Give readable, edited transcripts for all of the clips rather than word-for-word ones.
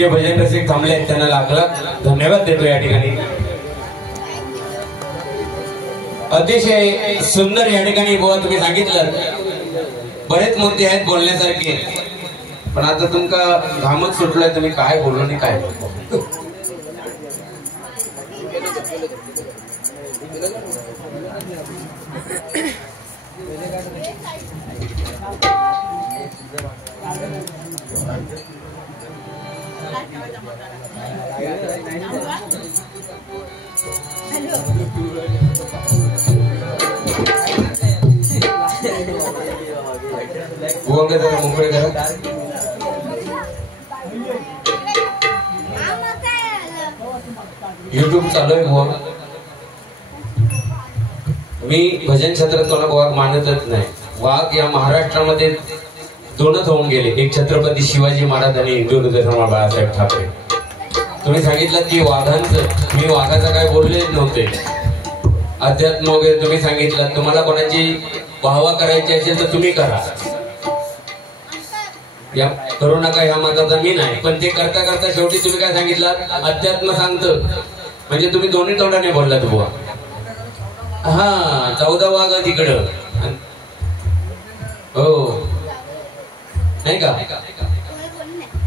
जे भजन रसिक थांबले आहेत त्यांना लाख लाख धन्यवाद देतो या ठिकाणी. अतिशय सुंदर या ठिकाणी बुवा तुम्ही सांगितलं. बरेच मुद्दे आहेत बोलण्यासारखे, पण आता तुमका घामच सुटलाय, तुम्ही काय बोललो नाही काय बोललो. मोकळे करा. युट्यूब चालू आहे बुवा. मी भजन क्षेत्रात वाघ मानतच नाही. वाघ या महाराष्ट्रामध्ये दोनच होऊन गेले, एक छत्रपती शिवाजी महाराज आणि हिंदुहृदय बाळासाहेब ठाकरे. तुम्ही सांगितलं की वाघांचं, मी वाघाचं काय बोललेच नव्हते. अध्यात्म वगैरे तुम्ही सांगितलं. तुम्हाला कोणाची वाहवा करायची असेल तर तुम्ही करा, या करू नका ह्या मताचा मी नाही. पण ते करता करता शेवटी तुम्ही काय सांगितलं, अध्यात्म सांगतं, म्हणजे तुम्ही दोन्ही तोंडाने बोललात बुवा. हा 14 वाघ तिकडं, हो नाही का.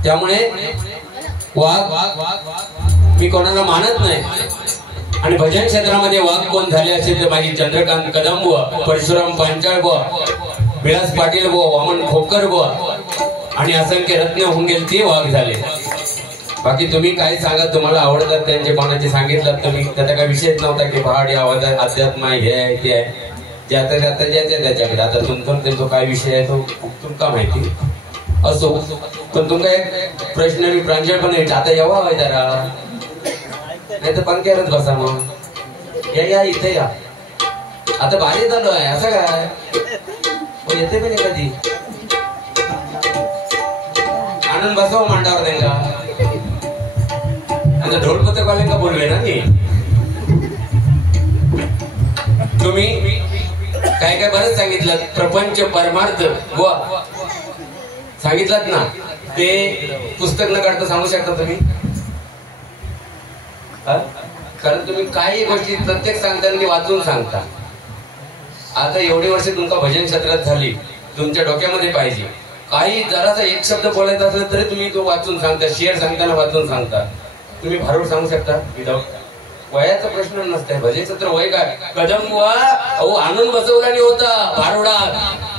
त्यामुळे वाघ मी कोणाला मानत नाही. आणि भजन क्षेत्रामध्ये वाघ कोण झाले असेल तर माझी चंद्रकांत कदम बुवा, परशुराम पांचाळ बुवा, विलास पाटील बुवा, वामन खोकर बुवा आणि असंख्य रत्न होऊन गेले, ते वाघ झाले. बाकी तुम्ही काय सांगा, तुम्हाला आवडतात त्यांचे कोणाचे सांगितलं तुम्ही, त्याचा काही विषयच नव्हता की पहाडी आवाज आहे, अध्यात्म आहे, हे आहे ते आहे. ज्याचं त्याच्याकडे आता तुमचा त्यांचा काय विषय आहे तो तुमका माहिती असो. पण तुमका एक प्रश्न मी प्रांजळपणे आता यावा हवाय जरा, नाही तर पंख्यावरच बसा. मग या इथे या, आता भारी चालू आहे असं काय येते पण कधी आणून बसव मांडावर त्यांना. आता ढोलपथकवाले का बोलवे ना मी. तुम्ही काय काय बरंच सांगितलं, प्रपंच परमार्थ बुवा सांगितलं ना. ते पुस्तक न काढता सांगू शकता तुम्ही, कारण तुम्ही काही गोष्टी प्रत्येक सांगताना ती वाचून सांगता. आता एवढी वर्ष तुमका भजन क्षेत्रात झाली, तुमच्या डोक्यामध्ये पाहिजे. काही जरासा एक शब्द बोलायचा असेल तरी तुम्ही तो वाचून सांगता, शेअर सांगताना वाचून सांगता. तुम्ही भारूड सांगू शकता विदाऊट. वयाचा प्रश्न नसतंय. भजन तर वय काय कदम बुवा अहो आणून बसवला नाही होता भारुडा,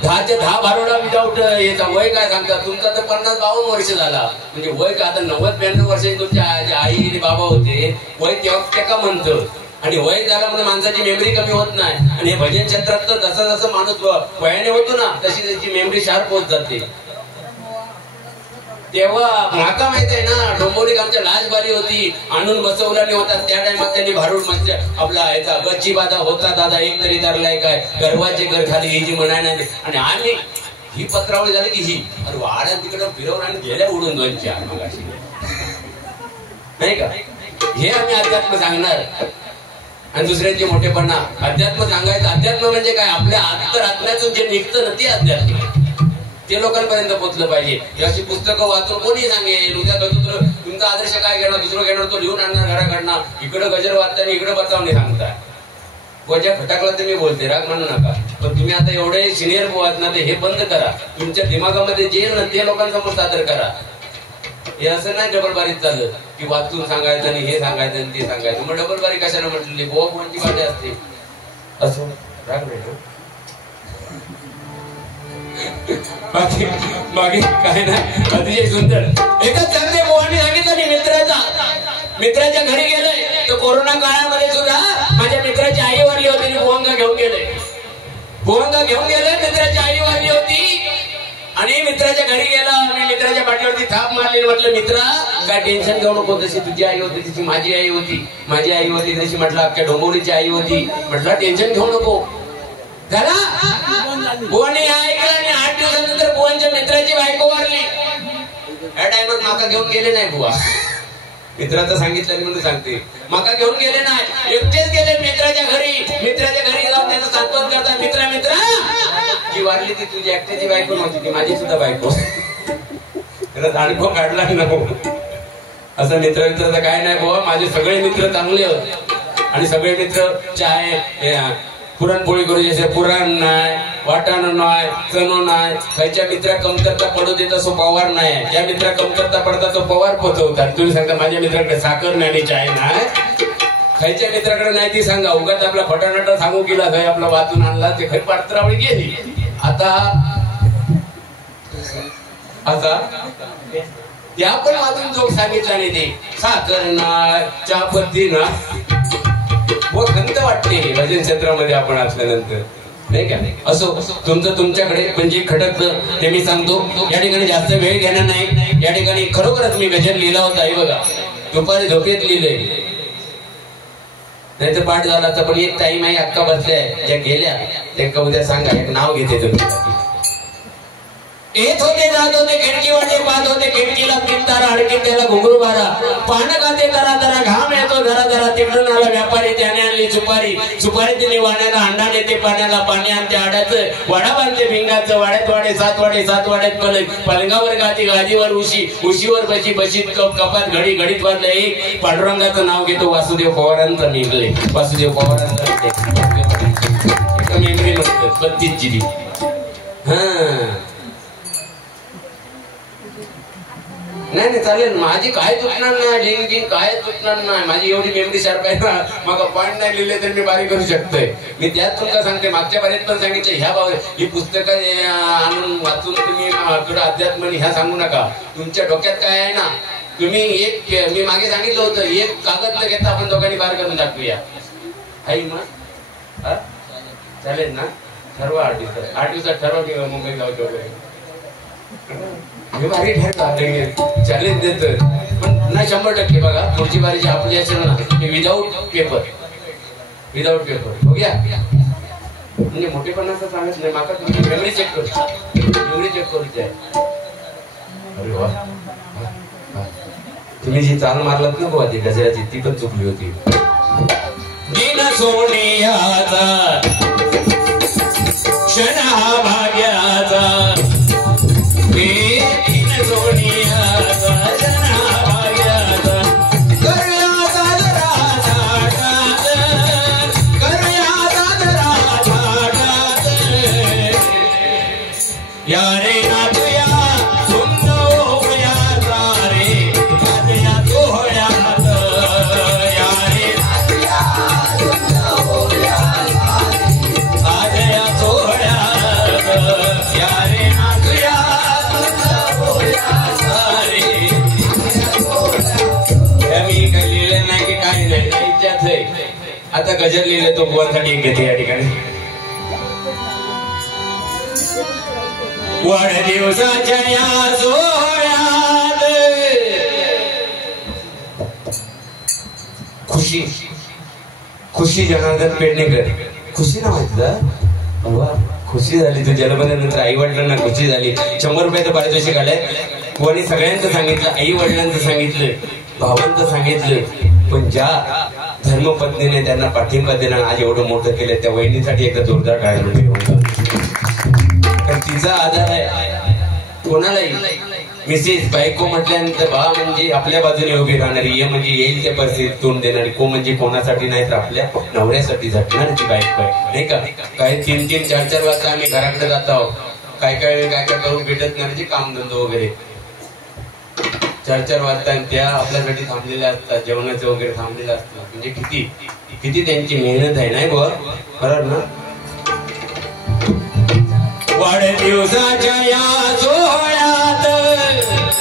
10चे 10 भारुडा विदाऊट याचा वय काय सांगता. तुमचा तर 50-52 वर्ष झाला, म्हणजे वय काय आता 90-92 वर्षाचे तुमच्या आई आणि बाबा होते. वय तेव्हा का म्हणतं. आणि वय झालं म्हणजे माणसाची मेमरी कमी होत नाही. आणि हे भजन क्षेत्रात तर जसं जसं माणूस वयाने होतो ना तशी त्याची मेमरी शार्प होत जाते. तेव्हा माका माहित आहे ना, डोंबोलीत आमच्या लाजबारी होती, आणून बसवला नाही होता. त्या टाइमात त्यांनी भारूड म्हणजे आपला याचा गच्ची बाधा होता दादा एक तरी धरलाय काय, गर्वाचे घर खाली ही जी म्हणाय नाही. आणि आम्ही ही पत्रावळी झाली की ही अरे वाड्या तिकडं फिरवून आणि गेल्या उडून 2-4 मग अशी नाही का. हे आम्ही अध्यात्म सांगणार. आणि दुसऱ्यांचे मोठेपणा अध्यात्म सांगायचं. अध्यात्म म्हणजे काय, आपल्या अंतरात्म्यातून जे निघतं ना ते अध्यात्म, ते लोकांपर्यंत पोहोचलं पाहिजे. अशी पुस्तकं वाचून कोणी सांगेल. उद्या तुमचा आदर्श काय घेणार, दुसरं घेणार तो लिहून आणणार घराकडनं. इकडं गजर वाचताना इकडे बचावणे सांगताय. वजा खटाकला तर मी बोलते, राग म्हणू नका. पण तुम्ही आता एवढे सिनियर बुवात ना, ते हे बंद करा. तुमच्या दिमागामध्ये जे ना ते लोकांसमोर सादर करा. हे असं नाही डबलबारीत चाललं की वाचून सांगायचं आणि हे सांगायचं आणि ते सांगायचं. मग डबलबारी कशाला म्हटलेली, बुवा कोणती वाटे असते असं राग नाही. बाकी काय नाही, अतिशय सुंदर. एकच चांगले बुवांनी सांगितलं नाही, मित्राच्या घरी गेलोय तर कोरोना काळामध्ये सुद्धा माझ्या मित्राची आई वारली होती, बुवांगा घेऊन गेले. मित्राची आई वारली होती आणि मित्राच्या घरी गेला. मी मित्राच्या पाठीवरती थाप मारली, म्हटलं मित्रा काय टेन्शन घेऊ नको, जशी तुझी आई होती तशी माझी आई होती तशी म्हटलं अख्ख्या डोंबोलीची आई होती, म्हटलं टेन्शन घेऊ नको. झाला बुवाने ऐकलं आणि 8 दिवसानंतर बुवांच्या मित्राची बायको वारली. या टाइमात माका घेऊन गेले नाही बुवा. मित्राचं सांगितलं म्हणून सांगते, माका घेऊन गेले नाही, एकटेच गेले मित्राच्या घरी जाऊन त्यांना सांत्वन करतात. मित्रा जी वारली ती तुझी एकट्याची बायको नव्हती, ती माझी सुद्धा बायको. त्याला धाडको काढला नको. असं मित्रांचं काय नाही बाबा, माझे सगळे मित्र चांगले होते आणि सगळे मित्र चाहे पुरणपोळी करू जसे पुरण नाही, वाटाणा नाही, चणो नाही, खायच्या मित्रा कमतरता पडू देत असो पवार नाही, ज्या मित्रा कमतरता पडता तो पवार पोचवतात. तुम्ही सांगता माझ्या मित्राकडे साखर नाही आणि चाय नाही, खायच्या मित्राकडे नाही ती सांगा, उगाच आपला फटाफटा सांगू केला काय आपला वाचून आणला ते खरी पात्रावळी गेली. आता त्या पण वाचून जोक सांगितला नाही ते साखर नाही, चहापत्ती ना व खंत वाटते भजन क्षेत्रामध्ये आपण असल्यानंतर, नाही का. असो तुमचं तुमच्याकडे म्हणजे खडकलं ते मी सांगतो. या ठिकाणी जास्त वेळ घेणार नाही. या ठिकाणी खरोखरच मी गजल लिहिला होता, हे बघा दुपारी झोपेत लिहिलंय, नाही तर पाठ झाला तर. पण एक टाईम आहे अक्का बसल्या ज्या गेल्या त्या उद्या सांगा, एक नाव घेते तुम्ही. येत होते जात होते खिडकी वाटे पाहत होते, खिडकीला पिंतारा अडकीत त्याला घुंगरू बारा, पानं खाते जरा जरा घाम येतो जरा जरा, तिकडून आला व्यापारी त्याने आणली सुपारी, सुपारी तिने वाण्याला, अंडा नेते पाण्याला, पाणी आणते आड्याचं, वाडा बांधते भिंगाचं, वाड्यात वाडे सात वाड्यात पलक, पलंगावर गादी गादीवर उशी, उशीवर बशी बशीत कप, कपात घडी घडीत वाजलं एक. पांडुरंगाचं नाव घेतो वासुदेव पवारांचं निघले, वासुदेव पवारांचं मेमरी म्हणतात 32 GB. नाही चालेल, माझी काय तुटणार नाही, लिंक काय तुटणार नाही, माझी एवढी मेमरी शार्प आहे ना. मग पॉईंट नाही लिहिले तर मी बारीक करू शकतोय. मी त्यात तुमका सांगते, मागच्या बारीत पण सांगितलं ह्या बाबत ही पुस्तकं आणून वाचून तुम्ही थोडं अध्यात्म ह्या सांगू नका. तुमच्या डोक्यात काय आहे ना, तुम्ही एक मी मागे सांगितलं होतं, एक कागद न घेता आपण दोघांनी बाहेर करून टाकूया. आई मग चालेल ना, ठरवा 8 दिवसात ठरवा की मुंबई जाऊ वगैरे. मी भारी ठरतो, चॅलेंज देतोय. पण नाही 100% बघा पुढची बारीची आपली असेल ना विदाऊट पेपर हो गया. म्हणजे मोठेपणाचं सांगत नाही, माका तुम्ही मेमरी चेक करू द्या. अरे वा, तुम्ही जी चाल मारलात ना बाबा ती गजराची, ती पण चुकली होती. दिन सोनियाचा क्षण हा भाग्याचा, आता गजल लिहिले तो बुवांसाठी एक घेते या ठिकाणी. वाढदिवसाच्या या सोहळ्यात खुशी जनार्दन पेडणेकर, खुशी ना माहिती वा, खुशी झाली. तू जन्मल्यानंतर आई वडिलांना खुशी झाली. 100 रुपयाचं पारितोषिक आलंय. कोणी सगळ्यांचं सांगितलं, आई वडिलांचं सांगितलं, भावांचं सांगितलं, पण ज्या धर्मपत्नीने त्यांना पाठिंबा देणं आज एवढं मोठं केलं, त्या वहिनीसाठी एकदा जोरदार काय म्हणून. तिचा आधार आहे कोणालाही. मिसेस बायको म्हटल्यानंतर बा म्हणजे आपल्या बाजूने उभी राहणारी, ये म्हणजे येईल त्या परिस्थितीत तोंड देणारी, को म्हणजे कोणासाठी नाही तर आपल्या नवऱ्यासाठी झटणार ती बायको आहे, नाही का. काही 3-3, 4-4 वाजता आम्ही घराकडे जात आहोत. काय करून भेटत नाही कामधंदो वगैरे. 4-4 वाजता त्या आपल्यासाठी थांबलेल्या असतात, जेवणाचं वगैरे थांबलेलं असतं. म्हणजे किती त्यांची मेहनत आहे, नाही बुवा, बरोबर ना. वाढदिवसाच्या या सोहळ्यात,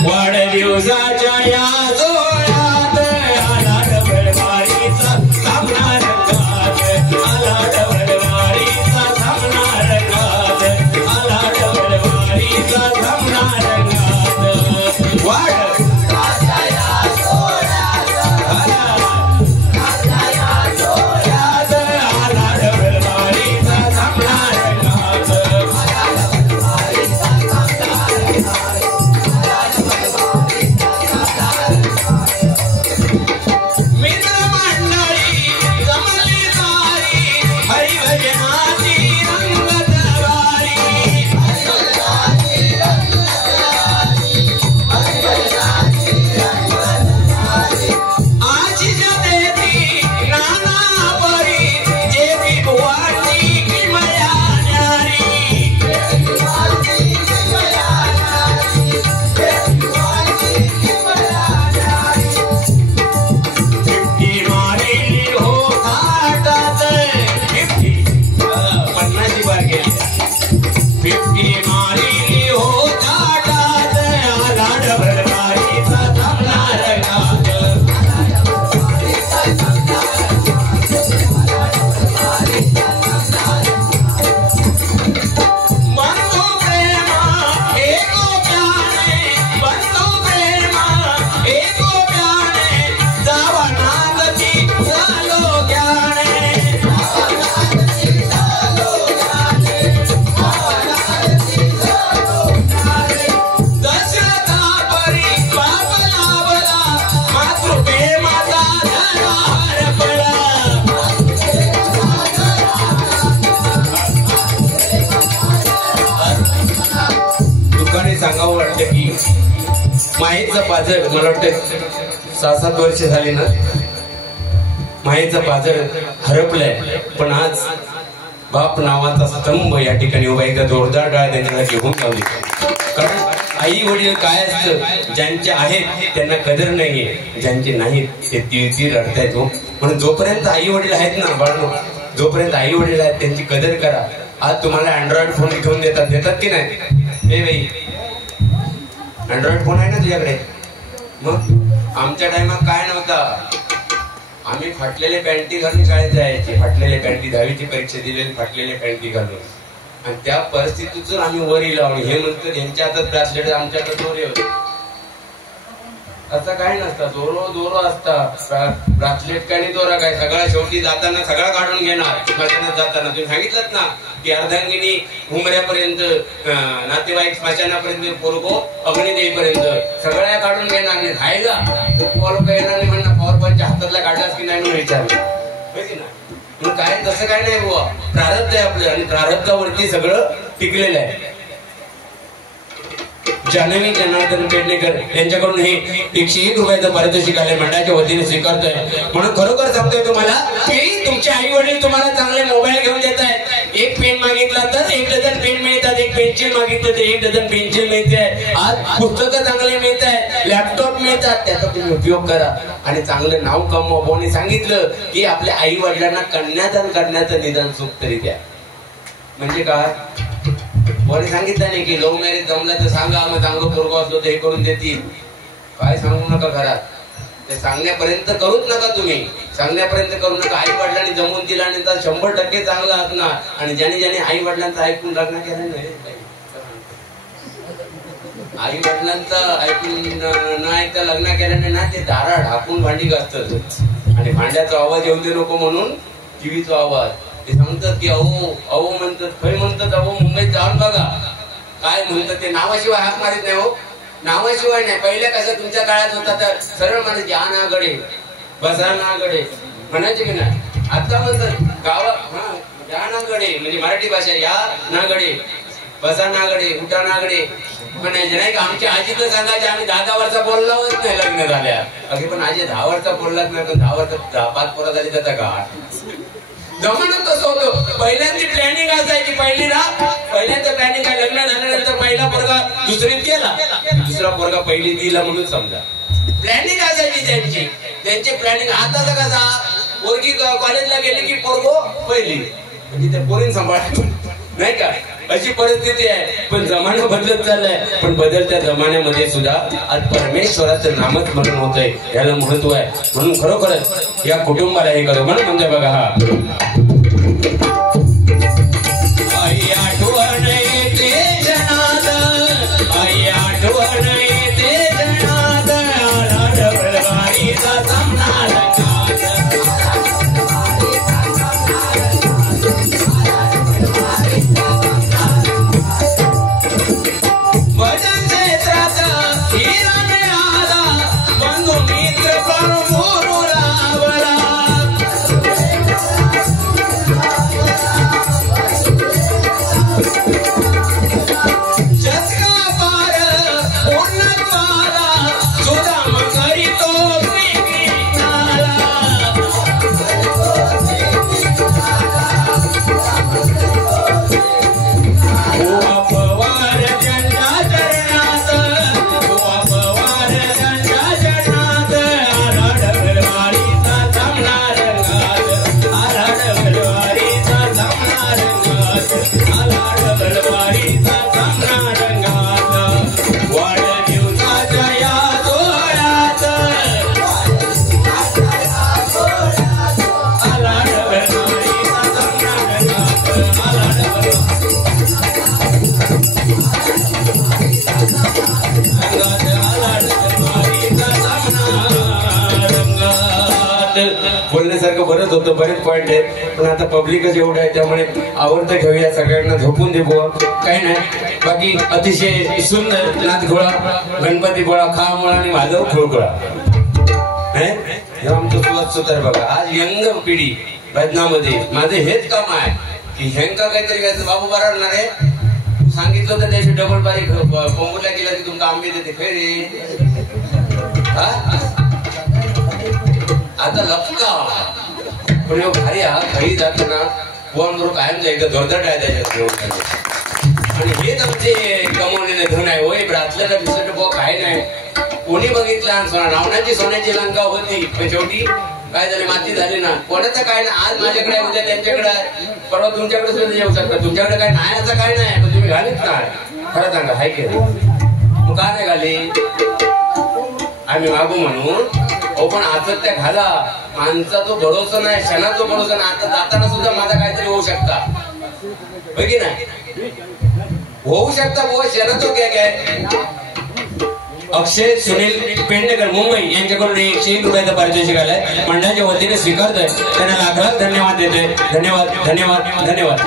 वाढदिवसाच्या या सोहळ्यात आला डबलवारीचा सामना रंगात, आला डबलवारीचा सामना रंगात, आला डबलवारीचा सामना रंगात. वाढ सांगावं वाटतं की मायेचं पाजर, मला वाटतं 6-7 वर्ष झाली ना मायेचं पाजर हरपलंय, पण आज बाप नावाचा स्तंभ या ठिकाणी उभा, एकदा जोरदार टाळ्या त्यांच्यासाठी घेऊन लावली. कारण आई वडील काय असतं, ज्यांचे आहेत त्यांना कदर नाहीये, ज्यांचे नाहीत ते तीळ रडतायत. म्हणून जोपर्यंत आई वडील आहेत ना बाळांनो, जोपर्यंत आई वडील आहेत त्यांची कदर करा. आज तुम्हाला अँड्रॉइड फोन घेऊन देतात की नाही? हे बाई अँड्रॉइड फोन आहे ना तुझ्याकडे? मग आमच्या टाइमात काय नव्हता, आम्ही फाटलेले पॅन्टी घालून शाळेत जायचे. फाटलेले पॅन्टी, 10वीची परीक्षा दिलेली फाटलेले पॅन्टी घालून, आणि त्या परिस्थितीतून आम्ही वरी लावून. हे म्हणतो यांच्या हातात ब्रासलेट, आमच्या हातात दोरे होते. असं काही नसतं, दोरो असता. ब्रासलेट काय आणि दोरा काय, सगळा शेवटी जाताना सगळा काढून घेणार. स्मशानात जाताना तुम्ही सांगितलं ना की अर्धांगिनी उमऱ्यापर्यंत, नातेवाईक स्मशानापर्यंत, पोरगो अग्नी देईपर्यंत सगळ्या काढून घेणार नाही. खायला लोक येणार नाही म्हणणार पॉवर पॉईंटच्या हातातला काढलास की नाही म्हणून विचारलं. काय तसं काय नाही बुवा, प्रारब्ध आहे आपलं, आणि प्रारब्धावरती सगळं टिकलेलं आहे. जान्हवी जनार्दन पेडणेकर यांच्याकडून हे 101 रुपयाचं पारितोषिक आले मंडळाच्या वतीने स्वीकारतोय. म्हणून खरोखर सांगतोय तुम्हाला की तुमचे आई वडील तुम्हाला चांगले मोबाईल घेऊन देत आहेत. एक पेन मागितला तर 1 डझन पेन मिळतात, एक पेन्सिल मागितलं तर 1 डझन पेन्सिल मिळते. आज पुस्तकं चांगले मिळत आहेत, लॅपटॉप मिळतात, त्याचा तुम्ही उपयोग करा आणि चांगलं नाव कमवा. कोणी सांगितलं की आपल्या आई वडिलांना कन्यादान करण्याचं निदान सुख तरी द्या. म्हणजे काय, कोणी सांगितलं नाही की लव्ह मॅरेज जमलं तर सांगा, मग चांगलं पोरगं असलो तर हे करून देतील. काय सांगू नका घरात, ते सांगण्यापर्यंत करूच नका. तुम्ही सांगण्यापर्यंत करू नका. आई वडिलांनी जमवून दिला आणि तर 100% चांगला असणार. आणि ज्याने आई वडिलांचं ऐकून लग्न केलं नाही, आई वडिलांचं ऐकून न ऐकता लग्न केल्याने ना ते दारा ढाकून भांडी घासतात. आणि भांड्याचा आवाज येऊ दे नको म्हणून टीव्हीचा आवाज. ते सांगतात की अहो म्हणतात, खय म्हणतात, अहो मुंबईत जाऊन बघा काय म्हणतात. ते नावाशिवाय हाक मारित नाही. हो नावाशिवाय नाही. पहिल्या कसं तुमच्या काळात होता तर सरळ म्हणायचे या नागडे बसा नागडे म्हणायचे की नाही. आता म्हणतात गावात या नागडे, म्हणजे मराठी भाषा, या नागडे बसा नागडे उठा नागडे म्हणायचे नाही का. आमची आजी तर सांगायची आम्ही 10 वर्षा बोललोच नाही लग्न झाल्या. अगे पण आजी 10 वर्षा बोललाच नाही, पण 10 वर्षात 5 पोरं झाली त्याचा का जमाना तसं होतं. पहिल्यांची प्लॅनिंग असायची, पहिल्यांचं प्लॅनिंग आहे. लग्न झाल्यानंतर पहिला पोरगा दुसरीत गेला, दुसरा पोरगा पहिली दिला म्हणून समजा प्लॅनिंग असायची त्यांची. त्यांची प्लॅनिंग आताचा कसा, पोरगी कॉलेजला गेली की पोरगो पहिली, म्हणजे त्या पोरीन सांभाळायचं नाही का, अशी परिस्थिती आहे. पण जमाना बदलत चाललाय. पण बदलत्या जमान्यामध्ये सुद्धा आज परमेश्वराचं नामस्मरण होतंय, याला महत्व आहे. म्हणून खरोखरच या कुटुंबाला हे करू. म्हणून म्हणजे बघा हा आई आठवण येते जनाद, आई आठवण येते जनाद, आढळवारीचा जमणार बोलण्यासारखं बरंच होतं, बरेच पॉइंट आहेत. पण आता पब्लिकच एवढं आहे त्यामुळे आवडतं घेऊया, सगळ्यांना झोपून दे बुवा, काही नाही. बाकी अतिशय सुंदर नाथ गोळा, गणपती गोळा, खामुळा आणि माधव खोळगोळा हे आमचं सुवात सुतार बघा. आज यंग पिढी भजनामध्ये माझं हेच काम आहे की ह्यांका काहीतरी बाबू बरणार आहे सांगितलं तर त्याची डबल बारीक कोंबूला गेला की तुमका आंबे देते फेरे. आता लपका पण भारी हा घरी जाताना वन बरोबर कायम जायचं धोरधट आहे त्याच्यात. आणि हेच आमचे कमवलेले धन आहे. होय ब्रातलं बिसट काय नाही कोणी बघितलं. रावणाची सोन्याची लंका होती पण शेवटी काय झाले माती झाली ना. कोणाचं काय नाही. आज माझ्याकडे उद्या त्यांच्याकडे परवा तुमच्याकडे सुद्धा येऊ शकता. तुमच्याकडे काय नाही असं काय नाही पण तुम्ही घालीत नाही. खरं सांगा हाय की मग का नाही घाली आम्ही मागू म्हणून. हो पण आता त्या घाला माणसा तो भरोसा नाही क्षणाचा भरोसा नाही. आता जाताना सुद्धा माझा काहीतरी होऊ शकता होय की नाही होऊ शकता. बुवा क्षणाचं काय अक्षय सुनील पेंडेकर मुंबई यांच्याकडून 101 रुपयाचा पारितोषिक आलाय. मंडळाच्या वतीने स्वीकारतोय. त्यांना लाख लाख धन्यवाद देतोय. धन्यवाद धन्यवाद धन्यवाद.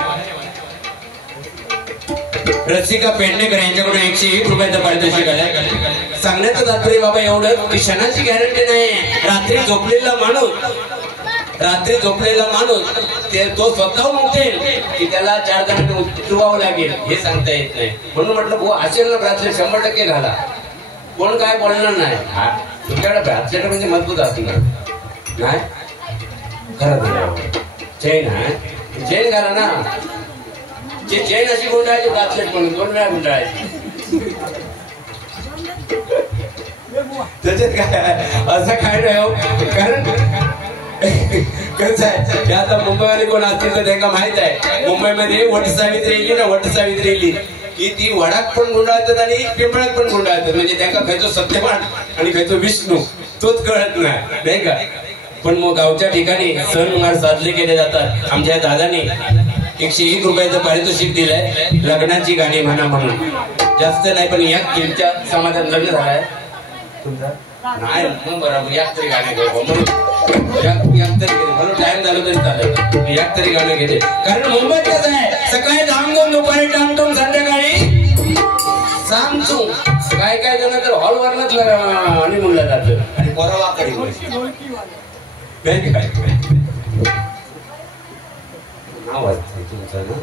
रसिका पेंडेकर यांच्याकडून 101 रुपयाचा पारितोषिक आलाय. सांगण्याचं तात्पर्य बाबा एवढं की क्षणाची गॅरंटी नाही. रात्री झोपलेला माणूस तो स्वतःहून उठेल की त्याला 4 जणांनी उठवावं लागेल हे सांगता येत नाही. म्हणून म्हटलं भाऊ असेल ना ब्रासलेट 100% घाला. कोण काय बोलणार नाही. तुमच्याकडे ब्रासलेट म्हणजे मजबूत असणार नाही. खरं चेन आहे चेन घाला ना. चेन अशी गुंडाळायची ब्रासलेट म्हणून कोण नाही गुंडाळायची. त्याच्यात काय असं काय नाही. कारण कसं आहे आता मुंबईमध्ये कोण असतील तर त्यांना माहित आहे. मुंबईमध्ये वटसावित्री येली ना वटसावित्री येली की ती वडाक पण गुंडाळतात आणि पिंपळात पण गुंडाळतात. म्हणजे त्यांना खायचो सत्यवान आणि खायचो विष्णू तोच कळत नाही का. पण मग गावच्या ठिकाणी सणवार साजरे केले जातात. आमच्या दादानी 101 रुपयाचं पारितोषिक दिलंय. लग्नाची गाणी म्हणा म्हणून. जास्त नाही पण या तुमच्या समाजात लग्न झालाय तुमचा नाही मग बरोबर याक तरी गाणे घेऊ म्हणून टाइम झालं तरी चालेल. याक तरी गाणं घेते. कारण मुंबईत कसं आहे सकाळी थांबून दुपारी टामटून संध्याकाळी सांगतो. काय काय जण तर हॉलवरनच आणि म्हणलं जातं आणि पोरावाकडे नाव आहे तुमचं ना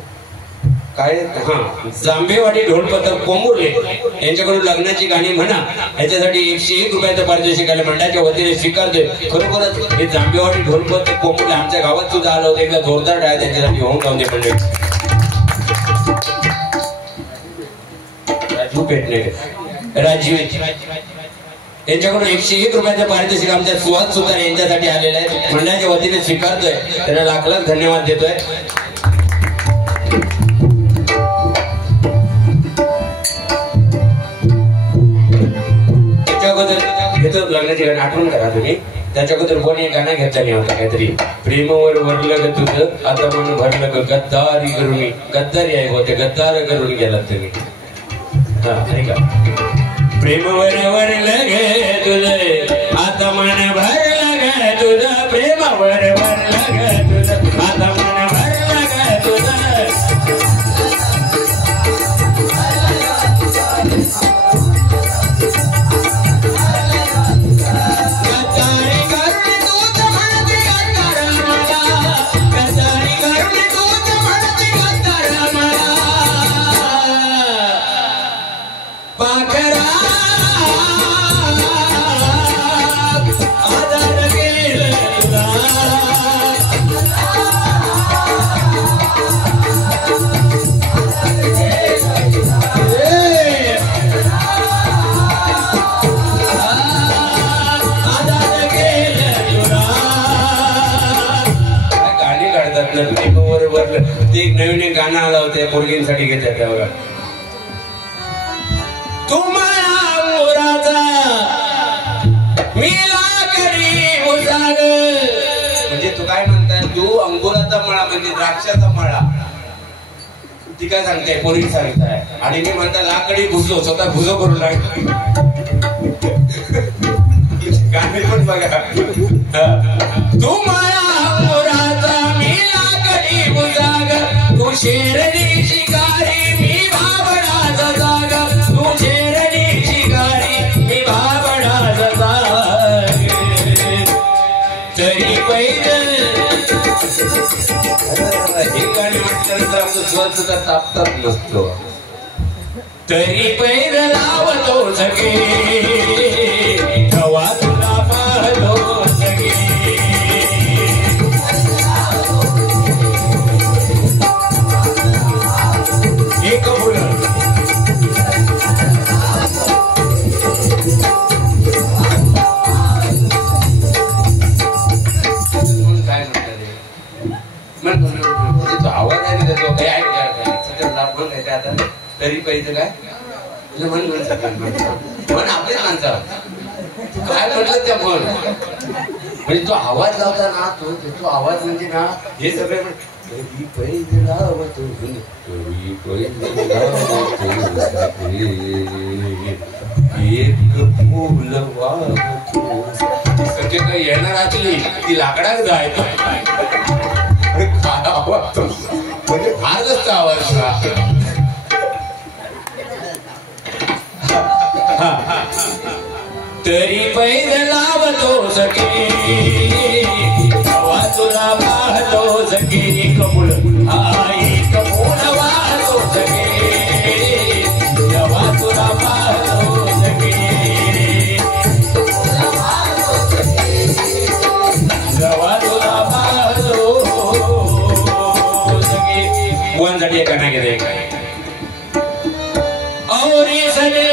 काय जांभेवाडी ढोलपथक कोंबुर्ले यांच्याकडून लग्नाची गाणी म्हणा याच्यासाठी 101 रुपयाचं पारितोषिक आलं. मंडळाच्या वतीने स्वीकारतोय. खरोखरच हे जांभेवाडी ढोलपथक कोंबुर्ले आमच्या गावात सुद्धा आलं होतं. एकदा जोरदार टाळ्या त्यांच्यासाठी होऊन जाऊन दे. मंडळी राजू पेटणे राजीव यांच्याकडून 101 रुपयाचं पारितोषिक आमच्या सुहास सुतार यांच्यासाठी आलेलं आहे. मंडळाच्या वतीने स्वीकारतोय. त्यांना लाख लाख धन्यवाद देतोय. लग्नाची गाणं आठवण करा तुम्ही. त्याच्या अगोदर कोण एक गाणं घेतला नाही होता काहीतरी प्रेमावर भरलं ग तुझं आता मन भरलं ग गद्दारी करून. गद्दारी आहे होते गद्दार करून गेलात तुम्ही. का प्रेमावर भरलं ग तुझं आता मन भरलं ग तुझं. प्रेमावर भरलं ग तुझं आता मन भरलं ग तुझं. एक नवीन एक गाणं आलं होतं पोरगींसाठी घेतलं त्या बघा. तुम्हाला मोराचा मिला करी उजाग. म्हणजे तू काय म्हणताय तू अंगुराचा मळा म्हणजे द्राक्षाचा मळा. ती काय सांगताय पोरगी सांगताय आणि मी म्हणता लाकडी भुजलो स्वतः भुजो करून लागतो. गाणे पण बघा. तुम्हाला मोराचा मिला करी उजाग. तू शेरडी शिकारी मी बाबडाचा जागा. तू शेरडी शिकारी मी बाबडाचा जाग. तरी पहिले हे गाणी म्हटल्यानंतर आमचं स्वर सुद्धा तापतात नसतो. तरी पैर लावतो सगे कवा तुला पाहतो सगे एक बोल काय म्हणतात आवाज आहे ना त्याचा काय ऐकलं आता तरी पाहिजे काय म्हण आपलेच माणसं काय म्हटलं त्या म्हण म्हणजे तो आवाज लावता ना तो आवाज म्हणजे ना हे सगळे तरी पैसे लावतो तरी पैसे लावतो एक फूल वाहतो सगळे काही येणार असली ती लाकडात जायचं काय आवाज म्हणजे फारच आवाज तरी पैसे लावतो सगे कवा तुला पाहतो सगे कबूल कबूल वाहतो सगे कवा तुला पाहतो सगे कवा तुला पाहतो सगे बुवांसाठी एका नाही गेले और ये सगे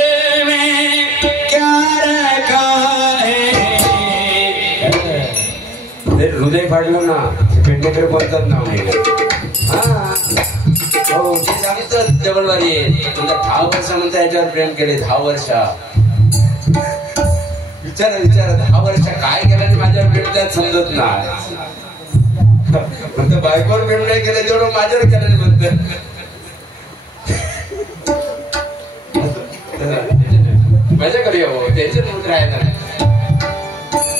हृदय फाडलं ना पेटण्याकडे बोलतात ना हो ते सांगतात डबलवारी तुला 10 वर्ष म्हणता याच्यावर प्रेम केले 10 वर्ष विचारा 10 वर्ष काय केलं माझ्यावर प्रेम त्यात समजत नाही म्हणतं बायकोवर प्रेम नाही केलं तेवढं माझ्यावर केलं म्हणतं माझ्याकडे हो त्यांच्यात म्हणत राहायचं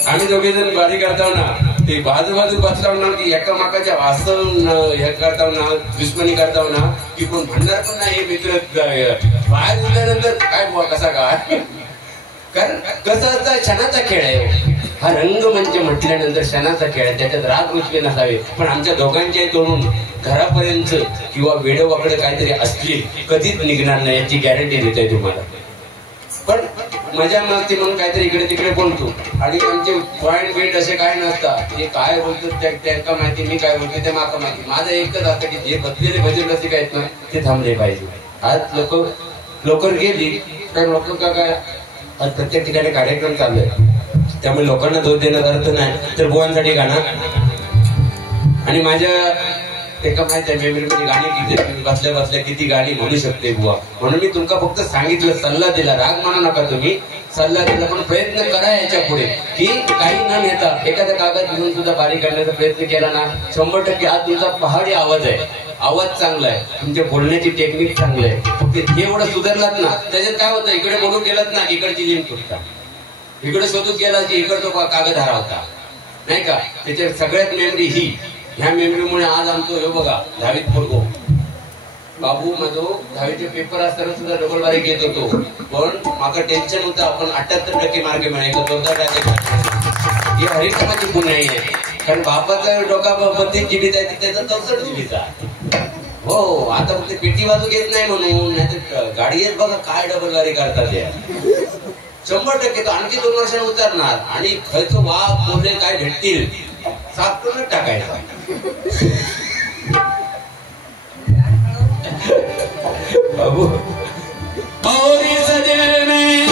आम्ही दोघे जण गाडी करताव ना ते बाजू बसलाव ना की एकामेकाच्या वास्तव हे करताव ना दुश्मनी करताव ना की कोण म्हणणार पण नाही मित्र बाहेर गेल्यानंतर काय बुवा कसा काय कारण कसं असतं क्षणाचा खेळ आहे हा रंगमंच म्हटल्यानंतर क्षणाचा खेळ आहे त्याच्यात राग रुचले नसावे पण आमच्या दोघांच्या तोडून घरापर्यंत किंवा वेडोवाकडे काहीतरी असली कधीच निघणार नाही याची गॅरंटी देते तुम्हाला पण मजा मस्ती म्हणून काहीतरी इकडे तिकडे बोलतो आणि आमचे पॉइंट बिट असे काय नसतात ते काय बोलतो त्यांना माहिती मी काय बोलतो ते माका माहिती माझं एकच असतं की जे बदलेले भजन रसिक आहेत ना ते थांबले पाहिजे आज लवकर गेली तर लोक काय आज प्रत्येक ठिकाणी कार्यक्रम चालू आहे त्यामुळे लोकांना दोष देण्याचा अर्थ नाही तर बुवांसाठी गाणं आणि माझ्या एका माहिती आहे मेमरीमध्ये गाणी किती बसल्या किती गाणी म्हणू शकते बुवा म्हणून मी तुमका फक्त सांगितलं सल्ला दिला राग म्हणू नका तुम्ही सल्ला दिला पण प्रयत्न करा याच्या पुढे की काही न नेता एखादा कागद घेऊन सुद्धा बारीक करण्याचा प्रयत्न केला ना 100% आज तुमचा पहाडी आवाज आहे आवाज चांगला आहे तुमच्या बोलण्याची टेक्निक चांगली आहे फक्त हे एवढं सुधारलात ना त्याच्यात काय होतं इकडे म्हणून गेलात ना इकडची लिंक तुटता इकडे शोधून गेला की इकडं तो कागद हरवता नाही का त्याच्यात सगळ्यात मेमरी ही ह्या मेमरीमुळे आज आमचं हे बघा 10वीत पोरगो बाबू माझो 10वीचे पेपर असताना सुद्धा डबलवारी घेत होतो पण माका टेन्शन होतं आपण 78% मार्क मिळायचं हे हरिकामाची गुन्हा आहे कारण बापाचा डोका 32 जीबीचा आहे त्याचा 64 जीबीचा हो आता फक्त पेटी बाजू घेत नाही म्हणून नाहीतर गाडी येत बघा काय डबलवारी करतात या 100% तो आणखी 2 वर्षांनी उतरणार आणि खयचं वाघ बोलले काय भेटतील साफ करून टाकायचा बाबू और इस दिल में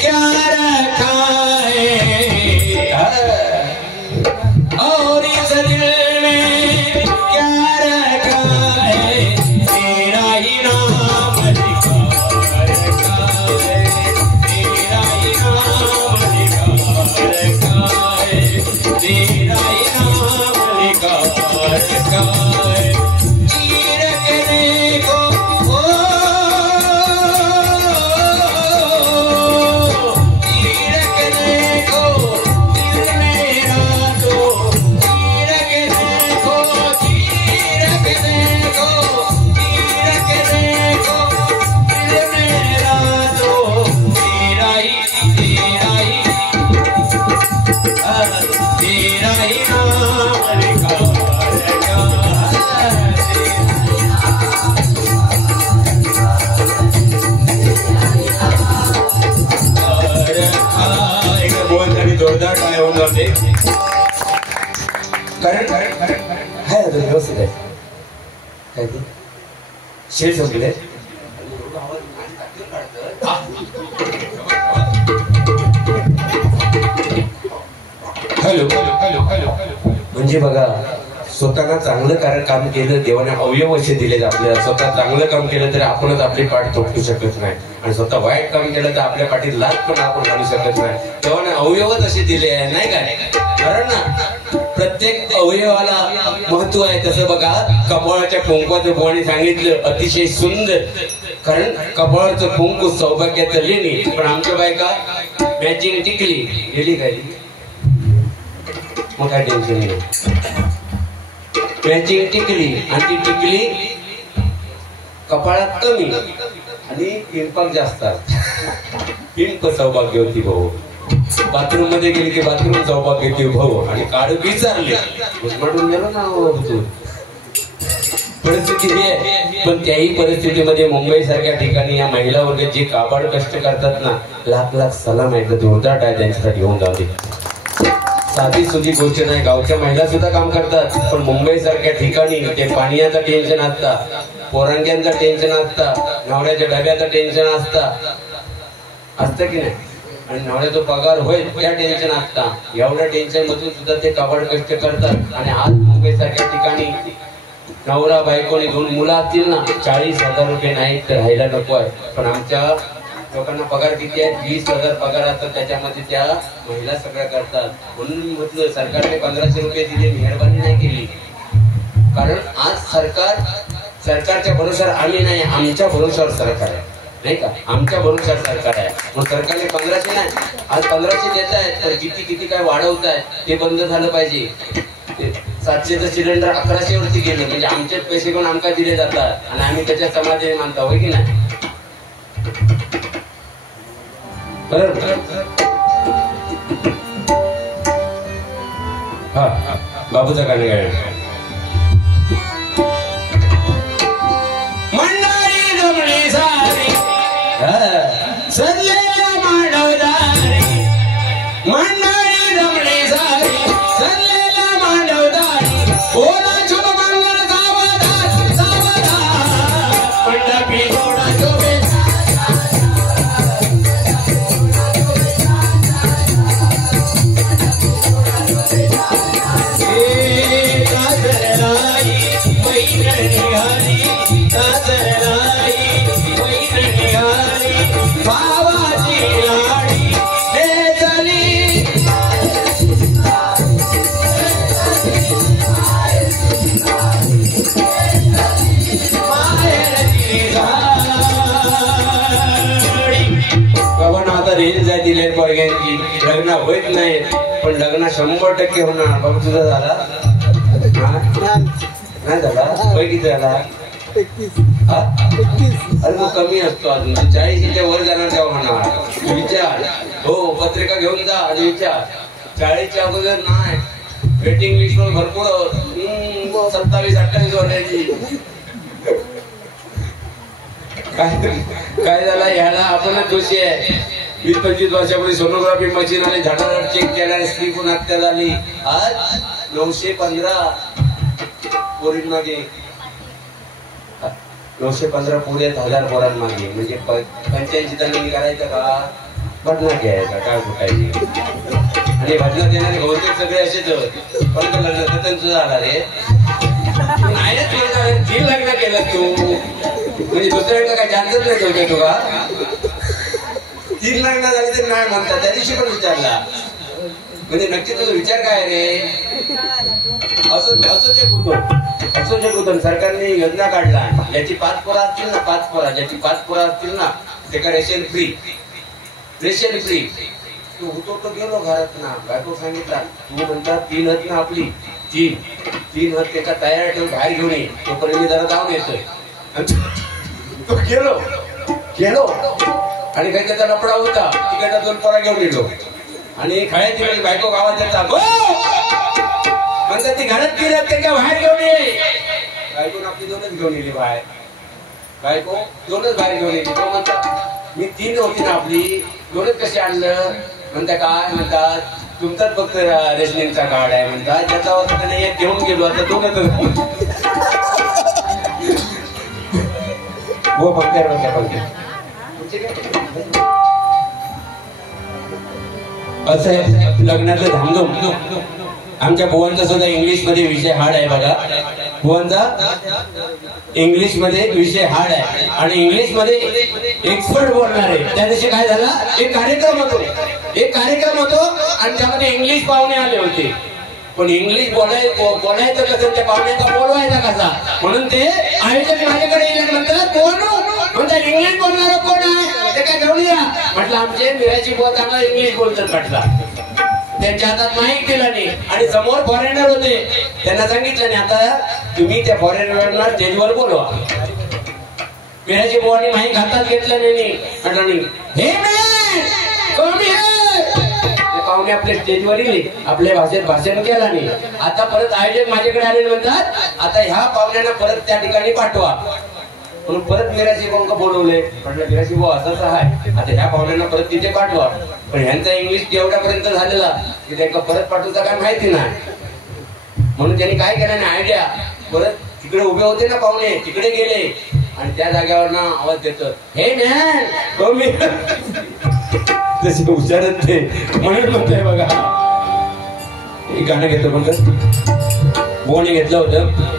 क्या रखा है और इस दिल में क्या रखा है तेरा ही नाम लिखा रखा है तेरा ही नाम लिखा रखा है तेरा ही नाम लिखा रखा है चीर के देखो शेर संपले. हॅलो म्हणजे बघा, स्वतःला चांगलं काम केलं, देवाने अवयव असे दिलेत आपल्याला. स्वतः चांगलं काम केलं तरी आपणच आपली पाठ थोपटू शकत नाही, आणि स्वतः वाईट काम केलं तर आपल्या पाठीत लात पण आपण घालू शकत नाही. देवाने अवयवच असे दिले आहे, नाही काय? कारण ना प्रत्येक अवयवाला महत्व आहे. तसं बघा, कपाळाच्या कुंकवाचं बोवाने सांगितलं अतिशय सुंदर, कारण कपाळाचं कुंकू सौभाग्याचं लेणी. पण आमच्या बायका मॅचिंग टिकली गेली काय, मग काय टेन्शन नाही. मॅचिंग टिकली, आणि ती टिकली कपाळात कमी आणि पिंपक जास्त. पिंप सौभाग्य होती भाऊ. बाथरूम मध्ये गेली की बाथरूम सौभाग्य होती भाऊ, आणि काढ विचारले म्हणून गेलो ना तू. परिस्थिती ही आहे. पण त्याही परिस्थितीमध्ये मुंबई सारख्या ठिकाणी या महिला वर्ग जे काबाड कष्ट करतात ना, लाख लाख सलाम आहे. जोरदार टाय त्यांच्यासाठी होऊन जाते. साधी सुधी गोष्ट नाही. गावच्या महिला सुद्धा काम करतात, पण मुंबई सारख्या ठिकाणी ते पाण्याचं टेन्शन असता, पोरांग्यांचं टेन्शन असता, नवऱ्याच्या डब्याचं टेन्शन असतं की नाही, आणि नवऱ्याचा पगार होईल त्या टेन्शन असता. एवढ्या टेन्शन मधून सुद्धा ते काबाड कष्ट करतात. आणि आज मुंबई सारख्या ठिकाणी नवरा बायकोने 2 मुलं असतील ना, 40,000 रुपये नाही तर राहायला नको आहे. पण आमच्या लोकांना पगार किती आहे? 20,000 पगार असतात. त्याच्यामध्ये त्या महिला सगळ्या करतात. म्हणून मी म्हटलं सरकारने 1500 रुपये दिले, मेहरबानी नाही केली. कारण आज सरकारच्या भरोशावर आम्ही नाही, आमच्या भरोशावर सरकार आहे, नाही का? आमच्या भरोशावर सरकार आहे. मग सरकारने 1500 नाही, आज 1500 देत आहेत, तर किती काय वाढवत आहेत ते बंद झालं पाहिजे. 700चं सिलेंडर 1100 वरती गेलं, म्हणजे आमचेच पैसे पण आमका दिले जातात, आणि आम्ही त्याच्या समाधानी मानतो, होय की नाही? हा बाबूचा गाणं गाय. मंडळी जमली सारी सजलेला मांडवदारी, मंडळी जमली सारी सजलेला मांडवदारी, ओला शुभ मंगल सावधान सावधान, मंडपी थोडा शोभे लग्न होत नाही, पण लग्न 100% होणार. बाबा तुझा झाला नाही झाला? वय किती झाला? 31. अरे मग कमी असतो अजून. 40च्या वर जाणार तेव्हा म्हणणार. विचार हो, पत्रिका घेऊन जा आणि विचार. 40च्या अगोदर नाही. वेटिंग लिस्ट वर भरपूर 27-28 वर्षाची. काय झाला? ह्याला आपणच दोषी आहे. 20-25 वर्षापूर्वी सोनोग्राफी मशीन आणि झाडावर चेक केला, स्त्री पण हत्या झाली. आज 915 पोरींमागे, 915 पोरी आहेत 1000 पोरांमागे. म्हणजे 85 टन करायचं का? भजना घ्यायचा काय कुठायची. आणि भजना देणारे बहुतेक सगळे असेच होत. पण लग्न त्यांचं झाला रे नाही. 3 लग्न केलं तू, म्हणजे दुसऱ्याकडे काय चान्सच नाही ठेवतोय तुला. 3 लग्न झाले तरी नाही म्हणतात. त्या दिवशी पण विचारला, म्हणजे नक्की तुझा विचार काय रे? असं जे कुठून सरकारने योजना काढला, ज्याची 5 पोरं असतील ना, 5 पोरा ज्याची 5 पोरं असतील ना, ते का रेशन फ्री. तू होतो तो गेलो घरात ना, बायको सांगितला तू म्हणता 3 हत ना आपली 3 हत त्याचा तयार ठेवून बाहेर घेऊन ये. तोपर्यंत मी जरा जाऊन येतोय. तो गेलो आणि काही त्याचा लपडा होता. तिकडे 2 पोरा घेऊन येलो, आणि खायची वेळी बायको गावात येतात म्हणतात ती घरात गेल्यात ते काय बाहेर घेऊन ये. बायकोन आपली 2च घेऊन येली बाहेर. बायको 2च बाहेर घेऊन येली. तो म्हणतात मी 3 होती ना आपली, 2च कशी आणलं? म्हणता काय म्हणतात तुमचाच फक्त रेशनिंगचा कार्ड आहे म्हणतात. त्याचा अर्थ नाही घेऊन गेलो, आता 2च. वो पंक्ती असं आहे लग्नाचं धामधूम. आमच्या बुवांचा सुद्धा इंग्लिश मध्ये विषय हार्ड आहे बघा. बुवांचा इंग्लिश मध्ये विषय हार्ड आहे आणि इंग्लिश मध्ये एक्सपर्ट बोलणार आहे. त्या दिवशी काय झाला, एक कार्यक्रम होतो आणि त्यामध्ये इंग्लिश पाहुणे आले होते. पण इंग्लिश बोलायचं कसं, त्या पाहुण्याचा बोलवायचा कसा, म्हणून ते आयोजक माझ्याकडे येईल म्हणतात म्हणतात इंग्लिश बोलणार कोण आहे ते काय घेऊन या. म्हटलं आमचे मिराची बुवा चांगला इंग्लिश बोलतात म्हटलं. त्यांच्या हातात माईक दिला नाही आणि समोर फॉरेनर होते. त्यांना सांगितलं नाही आता तुम्ही त्या फॉरेनरना स्टेजवर बोलवा. मिराची बुवानी माईक हातात घेतलं नाही. म्हटलं नाही हे पाहुणे आपल्या स्टेजवर येईल, आपल्या भाषेत भाषण केला नाही. आता परत आयोजक माझ्याकडे आले म्हणतात आता ह्या पाहुण्यांना परत त्या ठिकाणी पाठवा. म्हणून परत मिराची भाऊंना बोलवले. म्हटलं मिराची भाऊ असंच आहे, आता ह्या पाहुण्यांना परत तिथे पाठवा. पण ह्यांचा इंग्लिश तेवढ्यापर्यंत झालेला की त्यांना परत पाठवता काय माहिती नाही. म्हणून त्यांनी काय केलं नाही आयडिया, परत तिकडे उभे होते ना पाहुणे, तिकडे गेले आणि त्या जागेवर ना आवाज देतो हे मॅन तसे हुशारच ते. म्हणून म्हणतोय बघा एक गाणं घेतो म्हणतात बोनी घेतलं होतं.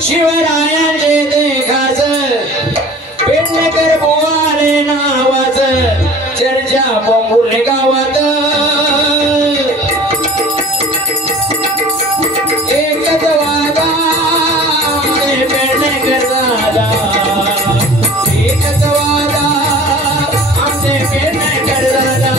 शिवरायांचे देखाच पेडणेकर बुवाले नावाच चर्चा बोंबुले गावात. एकच वादा पेडणेकर दादा, एकच वादा आमचे पेडणेकर दादा.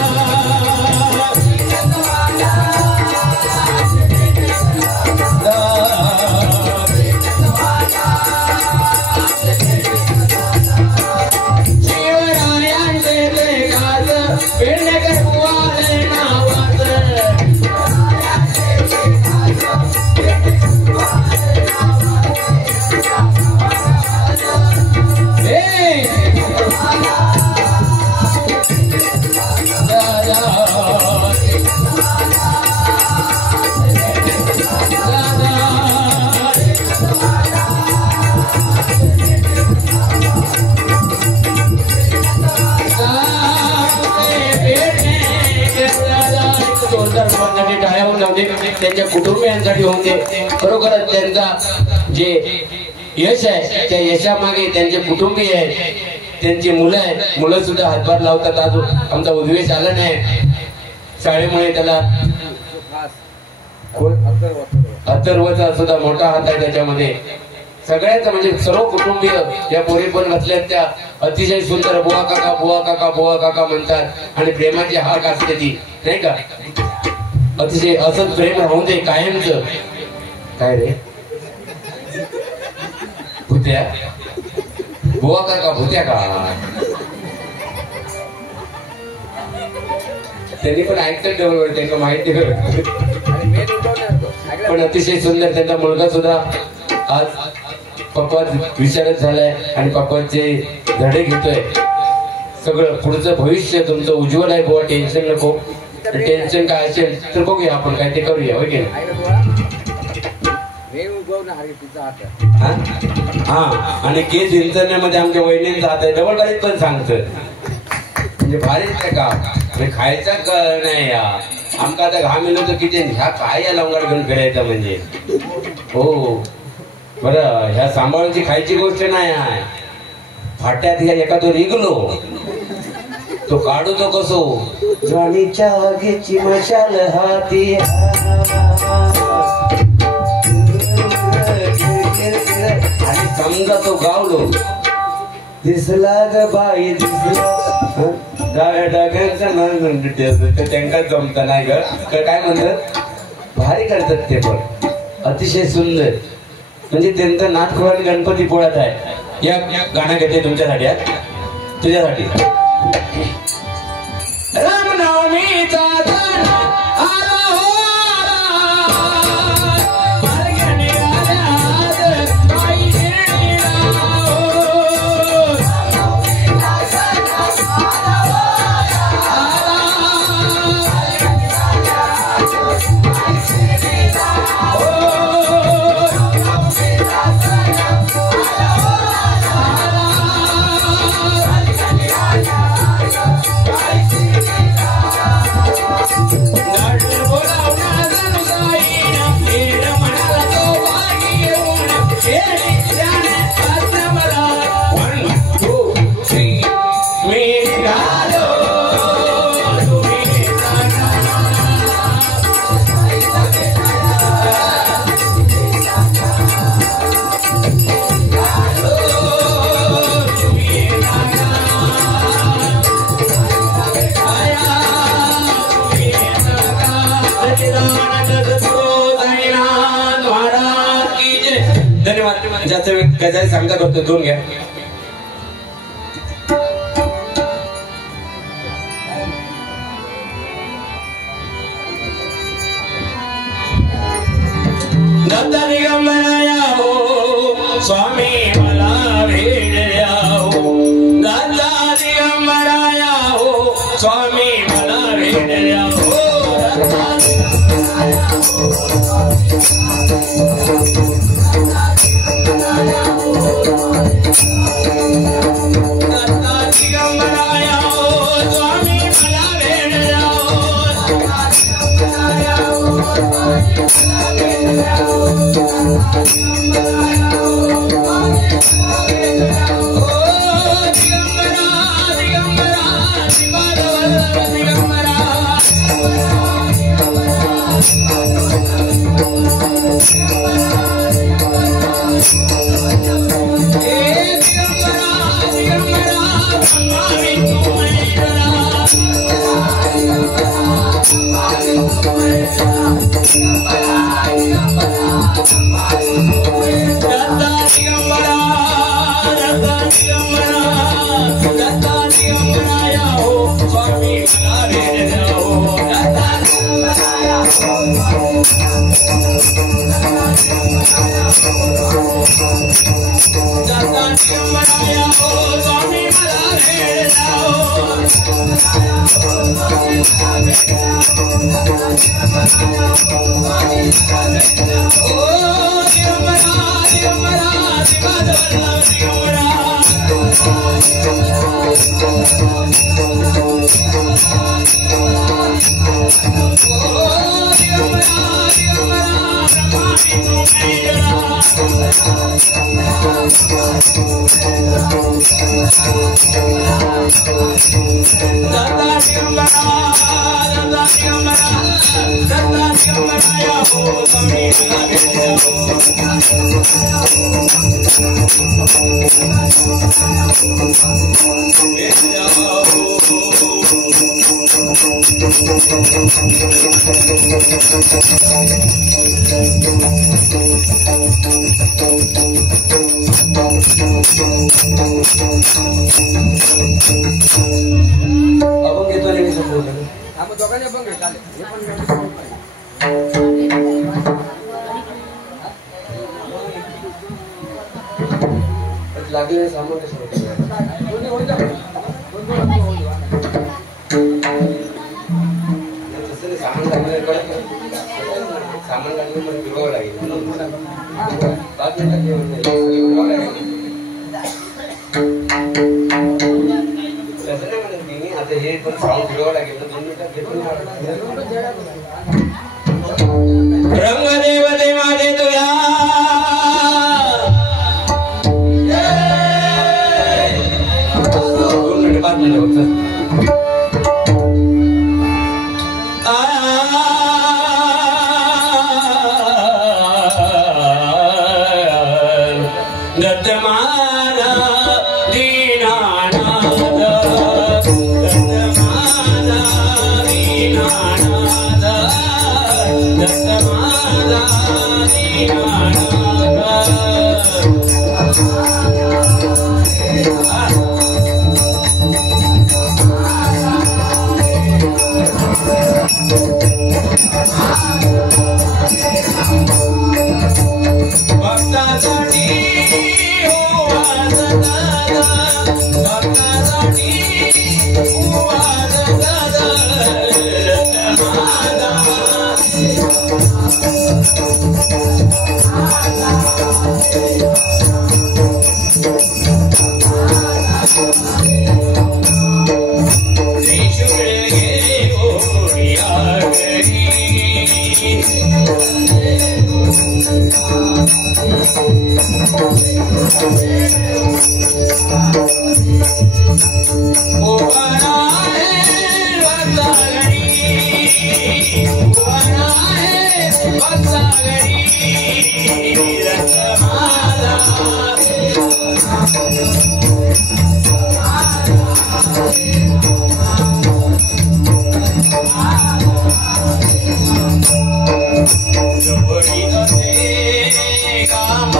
त्यांच्या कुटुंबियांसाठी होऊन दे. खरोखरच त्यांचा जे यश आहे त्या यशामागे त्यांचे कुटुंबीय आहेत, त्यांची मुलं आहेत. मुलं सुद्धा हातभार लावतात. अजून आमचा उद्वेश आला नाही शाळेमुळे, त्याला अथर्वचा सुद्धा मोठा हात आहे त्याच्यामध्ये. सगळ्याच म्हणजे सर्व कुटुंबीय या पोरी पण घातल्यात त्या अतिशय सुंदर बुवा काका बुवा काका बुवा काका म्हणतात आणि प्रेमाची हाक असते ती नाही का. अतिशय असंच प्रेम राहून दे कायमच. काय रे भूत्या बुवा काका भूत्या का, त्यांनी पण ऐकतात डबल त्यांना माहिती. पण अतिशय सुंदर त्यांचा मुलगा सुद्धा आज पप्पा विचारच झालाय आणि पप्पाचे धडे घेतोय. सगळं पुढचं भविष्य तुमचं उज्ज्वल आहे बुवा, टेन्शन नको. टेन्शन काय असेल तर बघूया आपण काय ते करूया होय की हा. आणि केस इंटरनेटमध्ये आमच्या वहिनींचा हात आहे. डबल बारीक पण सांगत म्हणजे भारीच काय का खायचा नाही या आमका आता घाम येलो तर किती ह्या काय या लवंगाड घेऊन फिरायचा म्हणजे. हो बरं ह्या सांभाळूनची खायची गोष्ट नाही आहे. फाट्यात ह्या एका तो रिगलो तो काढू तो कसो ज्वानीच्या आगीची मशाल हाती आणि समजा तो गावलो दिसला ग बाई दिसला डाव्या डाग्यांचा त्यांना जमत नाही ग काय म्हणतात. भारी करतात ते पण अतिशय सुंदर. म्हणजे त्यांचा नाथखोळा गणपती पोळ्यात आहे. या गाणं घेते तुमच्यासाठी तुझ्यासाठी. रामनवमीचा जास्त वेळ गजाली सांगता करतो, दोन घ्या. दत्ता दिगंबराया हो स्वामी मला भेट द्या हो. दत्ता दिगंबराया हो स्वामी मला भेट द्या हो. दत्ता दिगंबराया हो स्वामी मला भेट द्या लागले सामान सामान लागले पण फिरवावं लागेल. 5 मिनिटात येऊन तसं नाही म्हणत मी. आता हे पण साऊंड फिरवावं लागेल तर 2 मिनिटात रंगदेव देवादे तुया काम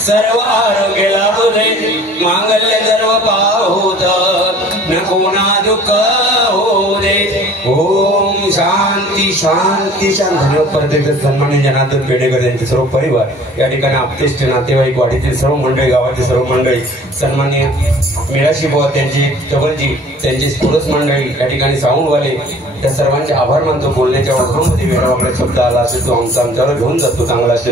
सर्व आरोग्य लाभू दे, मांगल्य सर्व पाहूत, न कोणा दुःख होऊ दे. ओम शांती शांती शांती. परत सन्मान्य जनार्दन पेडेकर यांचे सर्व परिवार, या ठिकाणी आपतेष्ट नातेवाईक, वाडीतील सर्व मंडळी, गावातील सर्व मंडळी, सन्मान्य मिराशी बुवा त्यांची टबलजी, त्यांची पुरुष मंडळी, या ठिकाणी साऊंडवाले, त्या सर्वांचे आभार मानतो. बोलण्याच्या ओठामध्ये वेगळा शब्द आला असेल तो आमच्यावर घेऊन जातो. चांगला असेल